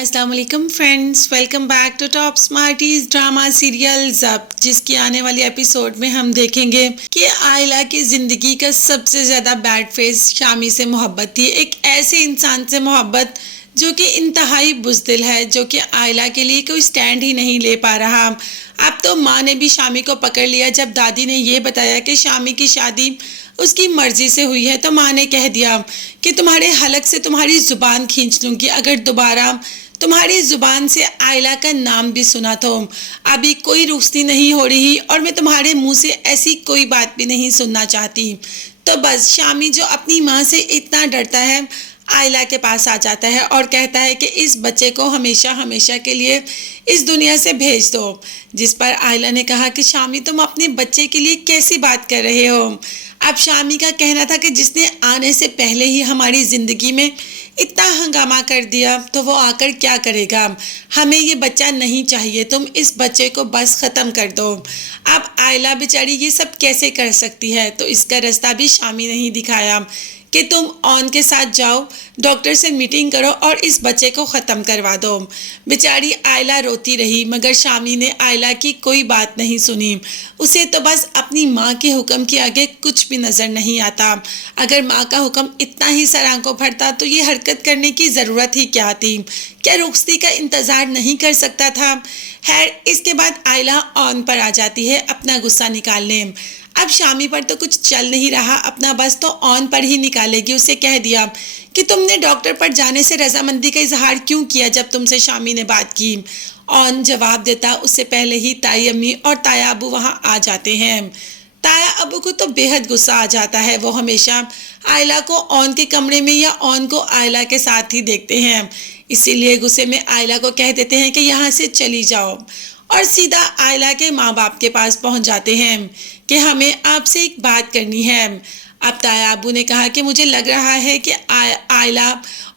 अस्सलाम वालेकुम friends, welcome back to top Smarties drama serial Zabt, जिसकी आने वाली एपिसोड में हम देखेंगे कि आयला की ज़िंदगी का सबसे ज़्यादा बैड फेस शामी से मोहब्बत थी। एक ऐसे इंसान से मोहब्बत जो कि इंतहाई बुज़दिल है, जो कि आयला के लिए कोई स्टैंड ही नहीं ले पा रहा। अब तो माँ ने भी शामी को पकड़ लिया। जब दादी ने ये बताया कि शामी की शादी उसकी मर्जी से हुई है, तो माँ ने कह दिया कि तुम्हारे हलक से तुम्हारी ज़ुबान खींच लूँगी अगर दोबारा तुम्हारी जुबान से आयला का नाम भी सुना तो। अभी कोई रुखसती नहीं हो रही और मैं तुम्हारे मुंह से ऐसी कोई बात भी नहीं सुनना चाहती। तो बस शामी जो अपनी माँ से इतना डरता है, आयला के पास आ जाता है और कहता है कि इस बच्चे को हमेशा हमेशा के लिए इस दुनिया से भेज दो। जिस पर आयला ने कहा कि शामी, तुम अपने बच्चे के लिए कैसी बात कर रहे हो। अब शामी का कहना था कि जिसने आने से पहले ही हमारी ज़िंदगी में इतना हंगामा कर दिया तो वो आकर क्या करेगा। हमें ये बच्चा नहीं चाहिए, तुम इस बच्चे को बस ख़त्म कर दो। अब आयला बेचारी ये सब कैसे कर सकती है, तो इसका रास्ता भी शामी नहीं दिखाया कि तुम ऑन के साथ जाओ, डॉक्टर से मीटिंग करो और इस बच्चे को ख़त्म करवा दो। बेचारी आयला रोती रही, मगर शामी ने आयला की कोई बात नहीं सुनी। उसे तो बस अपनी माँ के हुक्म के आगे कुछ भी नज़र नहीं आता। अगर माँ का हुक्म इतना ही सर आंखों भरता तो ये हरकत करने की ज़रूरत ही क्या थी। क्या रुखसती का इंतज़ार नहीं कर सकता था। खैर, इसके बाद आयला ऑन पर आ जाती है अपना गुस्सा निकालने। अब शामी पर तो कुछ चल नहीं रहा, अपना बस तो ऑन पर ही निकालेगी। उसे कह दिया कि तुमने डॉक्टर पर जाने से रजामंदी का इजहार क्यों किया जब तुमसे शामी ने बात की। ऑन जवाब देता उससे पहले ही ताई अम्मी और ताया अबू वहाँ आ जाते हैं। ताया अबू को तो बेहद गुस्सा आ जाता है। वो हमेशा आयला को ऑन के कमरे में या ऑन को आयला के साथ ही देखते हैं, इसीलिए गुस्से में आयला को कह देते हैं कि यहाँ से चली जाओ और सीधा आयला के माँ बाप के पास पहुँच जाते हैं कि हमें आपसे एक बात करनी है। अब ताया अबू ने कहा कि मुझे लग रहा है कि आयला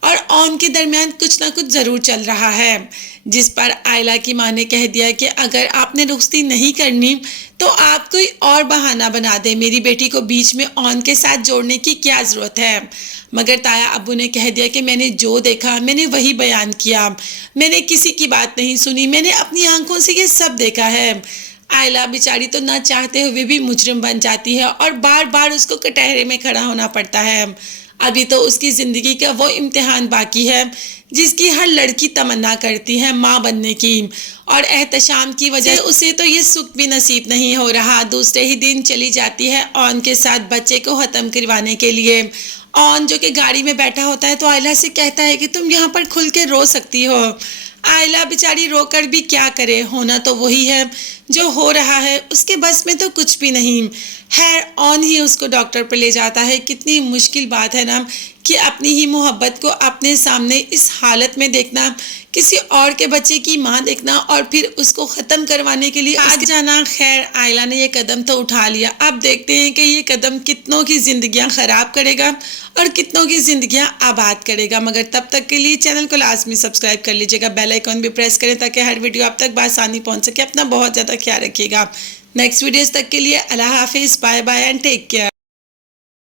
और ऑन के दरमियान कुछ ना कुछ ज़रूर चल रहा है। जिस पर आयला की माँ ने कह दिया कि अगर आपने रुखसती नहीं करनी तो आप कोई और बहाना बना दे, मेरी बेटी को बीच में ऑन के साथ जोड़ने की क्या ज़रूरत है। मगर ताया अब्बू ने कह दिया कि मैंने जो देखा मैंने वही बयान किया, मैंने किसी की बात नहीं सुनी, मैंने अपनी आंखों से ये सब देखा है। आयला बेचारी तो ना चाहते हुए भी मुजरिम बन जाती है और बार बार उसको कटहरे में खड़ा होना पड़ता है। अभी तो उसकी ज़िंदगी का वो इम्तिहान बाकी है जिसकी हर लड़की तमन्ना करती है, माँ बनने की, और एहतशाम की वजह से उसे तो ये सुख भी नसीब नहीं हो रहा। दूसरे ही दिन चली जाती है ऑन के साथ बच्चे को ख़त्म करवाने के लिए। ऑन जो कि गाड़ी में बैठा होता है तो आयला से कहता है कि तुम यहाँ पर खुल के रो सकती हो। आयला बेचारी रोकर भी क्या करे, होना तो वही है जो हो रहा है, उसके बस में तो कुछ भी नहीं। खैर, ऑन ही उसको डॉक्टर पर ले जाता है। कितनी मुश्किल बात है ना कि अपनी ही मोहब्बत को अपने सामने इस हालत में देखना, किसी और के बच्चे की माँ देखना और फिर उसको ख़त्म करवाने के लिए आज जाना। खैर, आयला ने ये कदम तो उठा लिया। अब देखते हैं कि ये कदम कितनों की ज़िंदगियाँ ख़राब करेगा और कितनों की ज़िंदगियाँ आबाद करेगा। मगर तब तक के लिए चैनल को लाजमी सब्सक्राइब कर लीजिएगा, बेल आइकॉन भी प्रेस करें ताकि हर वीडियो आप तक बआसानी पहुँच सके। अपना बहुत ज़्यादा ख्याल रखिएगा। नेक्स्ट वीडियोज़ तक के लिए अल्लाह हाफिज़, bye bye and take care.